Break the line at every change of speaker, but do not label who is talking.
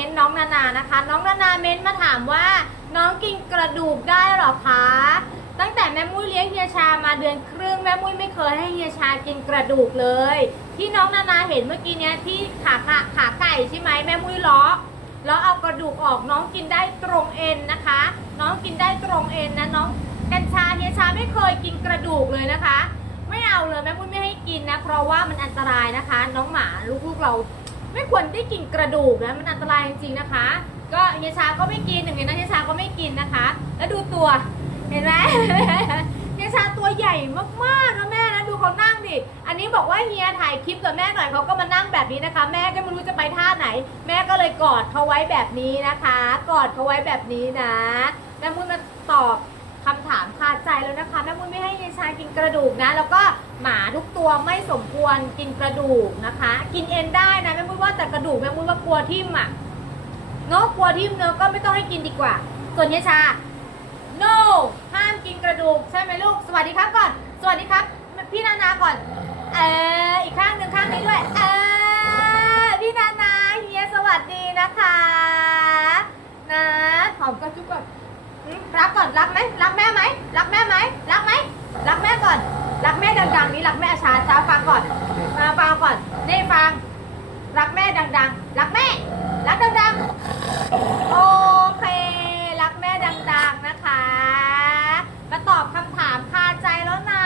มเมนต์น้องนานานะคะ น้องนานาเม้นต์มาถามว่า น้องกินกระดูกได้หรอคะตั้งแต่แม่มุ้ยเลี้ยงเฮียชามาเดือนครึ่งแม่มุ้ยไม่เคยให้เฮียชากินกระดูกเลย ที่น้องนานาเห็นเมื่อกี้เนี้ยที่ขาขาขาไก่ใช่ไหมแม่มุ้ยล้อแล้วเอากระดูกออกน้องกินได้ตรงเอ็นนะคะ น้องกินได้ตรงเอ็นนะน้องกัญชาเฮียชาไม่เคยกินกระดูกเลยนะคะ ไม่เอาเลยแม่มุ้ยไม่ให้กินนะเพราะว่ามันอันตรายนะคะ น้องหมาลูกๆเรา ไม่ควรได้กินกระดูกนะมันอันตรายจริงๆนะคะ ก็เฮียชาก็ไม่กินอย่างนี้นะเฮียชาก็ไม่กินนะคะ แล้วดูตัวเห็นไหมเฮียชาตัวใหญ่มากๆนะแม่นะดูเขานั่งดิอันนี้บอกว่าเฮียถ่ายคลิปกับแม่หน่อยเขาก็มานั่งแบบนี้นะคะ แม่ก็ไม่รู้จะไปท่าไหน แม่ก็เลยกอดเขาไว้แบบนี้นะคะ กอดเขาไว้แบบนี้นะแม่มุ้ยมาตอบคำถามคาใจแล้วนะคะแม่มุ้ยไม่ให้เฮียชากินกระดูกนะ แล้วก็ หมาทุกตัวไม่สมควรกินกระดูกนะคะ กินเอ็นได้นะแม่มุ้ยว่าแต่กระดูกแม่มุ้ยว่ากลัวทิ่มอะเนาะกลัวทิ่มเนาะก็ไม่ต้องให้กินดีกว่า ส่วนเฮียชา no ห้ามกินกระดูกใช่ไหมลูก สวัสดีครับก่อน สวัสดีครับ พี่นานาก่อน เอออีกข้างหนึ่งข้างนี้ด้วยเออพี่นานาเฮียสวัสดีนะคะ นะหอมกระจุกก่อนรักก่อนรักไหมรักแม่ไหมรักแม่ไหม ฟังก่อนมาฟังก่อน นี่ฟัง รักแม่ดังๆ รักแม่ รักดังๆ โอเค รักแม่ดังๆนะคะ มาตอบคำถามคาใจแล้วนะ